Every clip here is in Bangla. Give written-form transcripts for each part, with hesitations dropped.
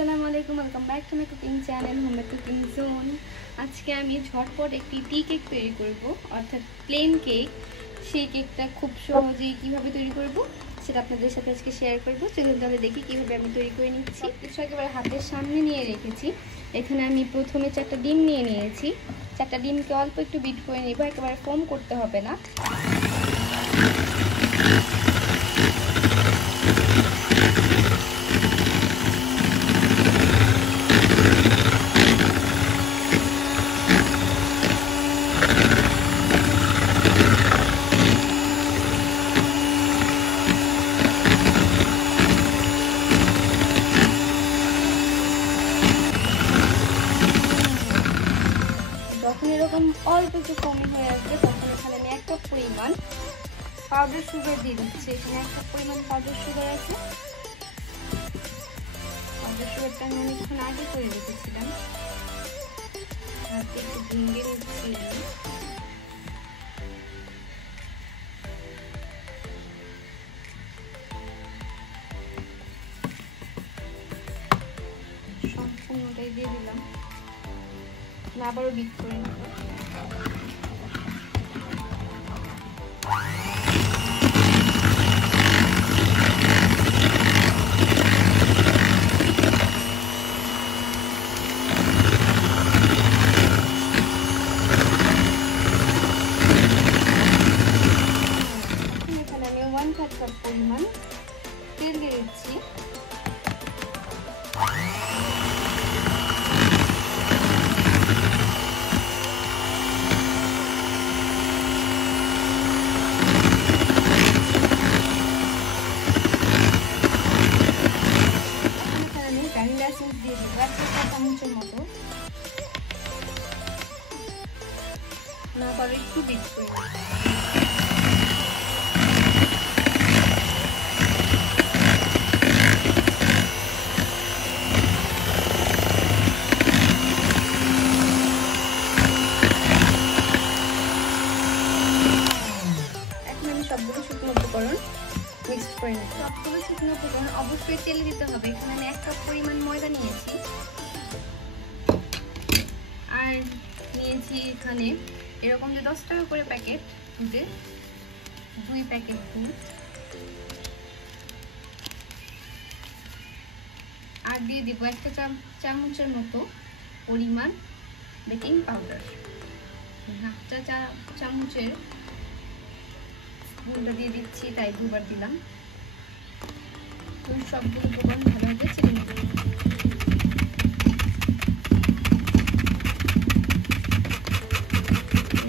আসসালামু আলাইকুম, welcome back to my cooking channel homemade cooking zone. আজকে আমি ঝটপট একটি টি কেক তৈরি করব, অর্থাৎ প্লেন কেক। সেই কেকটা খুব সহজেই কিভাবে তৈরি করব সেটা আপনাদের সাথে আজকে শেয়ার করব। চলুন তাহলে দেখি কিভাবে আমি তৈরি করে নিচ্ছি। সব কিছু একেবারে হাতের সামনে নিয়ে রেখেছি। এখানে আমি প্রথমে 4টা ডিম নিয়ে নিয়েছি। 4টা ডিমকে অল্প একটু বিট করে নেব, একেবারে ফোম করতে হবে না। যখন এরকম অল্প একটু কমে হয়ে আসবে তখন এখানে আমি 1 কাপ পরিমাণ পাউডার সুগার দিয়ে দিচ্ছি। এখানে 1 কাপ পরিমাণ পাউডার সুগার আছে। পাউডার সুগারটা আমি অনেকক্ষণ আগে করে রেখেছিলাম, হাতে একটু ভেঙে নিচ্ছি। সম্পূর্ণটাই দিয়ে দিলাম, আবারও বিট করে নেব। এখানে আমি 1/3 কাপ পরিমাণ তেল দিয়ে দিচ্ছি। দিয়ে দেবো 1 চা চামচের মতো। আবার একটু বিট করে সবগুলো শুকনো উপকরণ মিক্সড করে নিচ্ছি। সবগুলো শুকনো উপকরণ অবশ্যই তেলে দিতে হবে। এখানে আমি 1 কাপ পরিমাণ ময়দা নিয়েছি, আর নিয়েছি এখানে এরকম যে 10 টাকা করে প্যাকেট দুধের 2 প্যাকেট দুধ, আর দিয়ে দিব 1 চা চামচের মতো পরিমাণ বেকিং পাউডার। 1/2 চা চামচের গুঁড়োটা দিয়ে দিচ্ছি, তাই 2বার দিলাম। সবগুলো উপকরণ ভালোভাবে ছেড়ে নিতে হবে।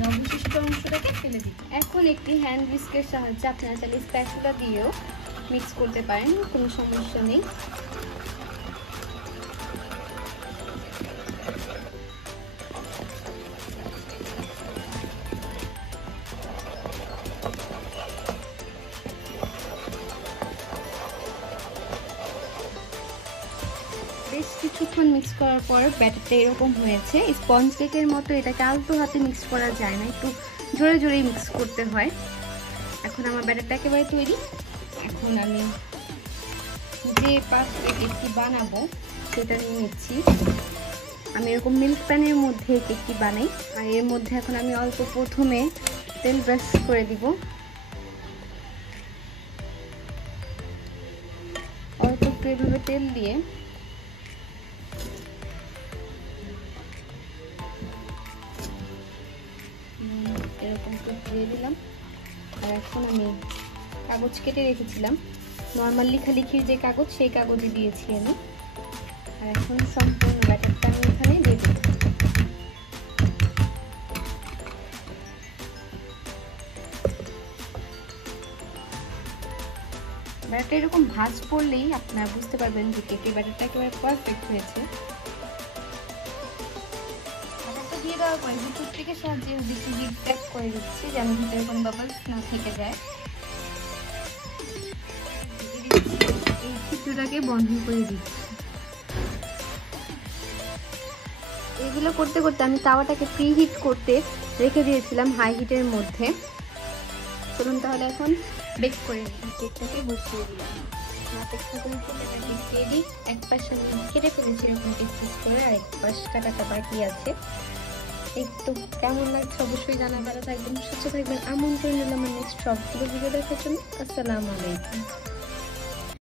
অবশিষ্ট অংশটাকে ফেলে দিই। এখন একটি হ্যান্ড হুইস্কের সাহায্যে আপনারা চাইলে স্প্যাচুলা দিয়েও মিক্স করতে পারেন, কোনো সমস্যা নেই। বেশ কিছুক্ষণ মিক্স করার পর ব্যাটারটা এরকম হয়েছে। স্পঞ্জ কেকের মতো এটাকে আলতো হাতে মিক্স করা যায় না, একটু জোরে জোরেই মিক্স করতে হয়। এখন আমার ব্যাটারটা একেবারে তৈরি। এখন আমি যে পাত্রে কেকটি বানাবো সেটা নিয়ে নিচ্ছি। আমি এরকম মিল্ক প্যানের মধ্যে কেকটি বানাই, আর এর মধ্যে এখন আমি অল্প প্রথমে তেল ব্রাশ করে দিব। অল্প একটু এভাবে তেল দিয়ে এরকম দিয়ে দিলাম। আর এখন আমি কাগজ কেটে রেখেছিলাম, নর্মাল লেখালেখির যে কাগজ, সেই কাগজে দিয়েছি আমি। আর এখন সম্পূর্ণ ব্যাটারটা আমি এখানে দিয়ে দেব। ব্যাটারটা এরকম ভাঁজ পড়লেই আপনারা বুঝতে পারবেন যে কেকের ব্যাটারটা একেবারে পারফেক্ট হয়েছে। দিয়ে দেওয়ার পরে টুথপিকের সাহায্যে একটু ডিপ ট্যাপ করে দিচ্ছি, যেন ভিতরে কোনো বাবলস না থেকে যায়। এই ছিদ্রটাকে বন্ধ করে দিচ্ছি। এগুলো করতে করতে আমি তাওয়াটাকে প্রিহিট করতে রেখে দিয়েছিলাম হাই হিটের মধ্যে। চলুন তাহলে এখন বেক করে নিই। কেকটাকে বসিয়ে দিলাম। অপেক্ষা করে রেডি। এক পাশ আমি কেটে ফেলেছি এরকম পিস করে, আর এক পাশ কাটাটা বাকি আছে। এই তো কেমন লাগছে অবশ্যই জানাবেন, ভালো থাকবেন, সুস্থ থাকবেন। আমন্ত্রণ রইল আমার নেক্সট সবগুলো ভিডিও দেখার জন্য। আসসালামু আলাইকুম।